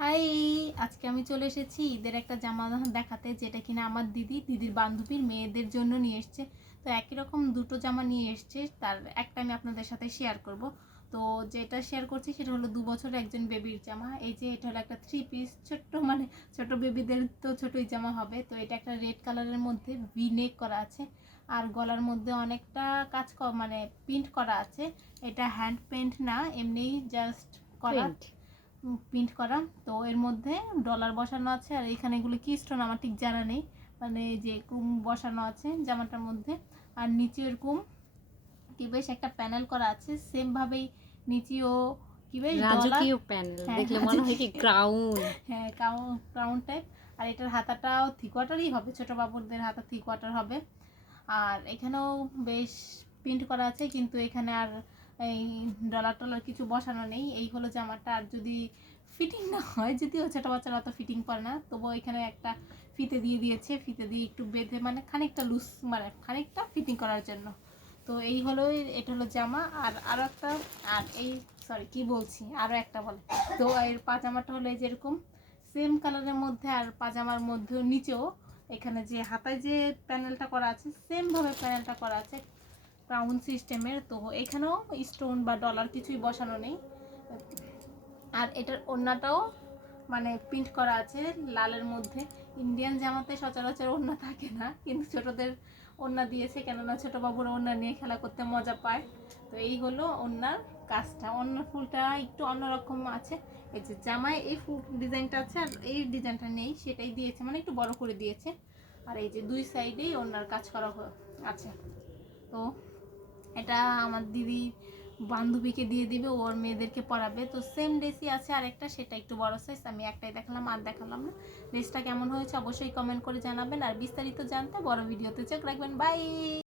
High, আজকে আমি চলে এসেছি ঈদের একটা জামা দেখাতে, যেটা কিনা আমার দিদির বান্ধবীর মেয়েদের জন্য নিয়ে এসছে। তো একই রকম দুটো জামা নিয়ে এসছে, তার একটা আমি আপনাদের সাথে শেয়ার করব। তো যেটা শেয়ার করছি সেটা হলো 2 বছরের একজন বেবির জামা। এই যে এটা হলো একটা 3 পিস, ছোট্ট মানে ছোট বেবিদের তো ছোটই জামা হবে। তো এটা একটা রেড কালারের মধ্যে ভি নেক করা আছে, আর গলার মধ্যে অনেকটা কাজ মানে প্রিন্ট করা আছে। এটা হ্যান্ড পেন্ট না, এমনি জাস্ট করা, প্রিন্ট করা। তো এর মধ্যে ডলার বসানো আছে, আর এখানে এগুলো কি স্টোন আমার ঠিক জানা নেই, মানে যে কুম বসানো আছে জামাটার মধ্যে। আর নিচে এরকম কি বেশ একটা প্যানেল করা আছে, সেম ভাবেই নিচেও কি বেশ ডলার, প্যানেল দেখলে মনে হয় কি ক্রাউন। হ্যাঁ ক্রাউন টাইপ। আর এটার হাতাটাও 3 কোয়ার্টারই হবে, ছোট বাবুদের হাতা 3 কোয়ার্টার হবে। আর এখানেও বেশ প্রিন্ট করা আছে, কিন্তু এখানে আর এই ডলার কিছু বসানো নেই। এই হলো জামাটা। আর যদি ফিটিং না হয়, যদিও ছোটো বাচ্চারা অত ফিটিং করে না, তবুও এখানে একটা ফিতে দিয়ে দিয়েছে, ফিতে দিয়ে একটু বেঁধে মানে খানিকটা লুজ, মানে খানিকটা ফিটিং করার জন্য। তো এই হলো, এটা হলো জামা। আর আরও একটা, আর এই সরি কি বলছি, আরও একটা বলে। তো এর পাজামাটা হলো এই যেরকম সেম কালারের মধ্যে, আর পাজামার মধ্যেও নিচেও এখানে যে হাতায় যে প্যানেলটা করা আছে সেমভাবে প্যানেলটা করা আছে ক্রাউন সিস্টেমের। তো এখানেও স্টোন বা ডলার কিছুই বসানো নেই। আর এটার ওড়নাটাও মানে প্রিন্ট করা আছে লালের মধ্যে। ইন্ডিয়ান জামাতে সচরাচর ওড়না থাকে না, কিন্তু ছোটদের ওড়না দিয়েছে, কেননা ছোটো বাবুরা ওড়না নিয়ে খেলা করতে মজা পায়। তো এই হলো ওড়নার কাজটা। ওড়নার ফুলটা একটু অন্যরকম আছে, এই যে জামায় এই ফুল ডিজাইনটা আছে আর এই ডিজাইনটা নেই, সেটাই দিয়েছে, মানে একটু বড় করে দিয়েছে। আর এই যে দুই সাইডেই ওড়নার কাজ করা আছে। তো এটা আমার দিদি বান্ধবীকে দিয়ে দিবে, ওর মেয়েদেরকে পড়াবে। তো সেম ড্রেসই আছে আরেকটা, সেটা একটু বড় সাইজ, আমি একটাই দেখালাম আর দেখালাম না। ড্রেসটা কেমন হয়েছে অবশ্যই কমেন্ট করে জানাবেন, আর বিস্তারিত জানতে বড় ভিডিওতে চোখ রাখবেন। বাই।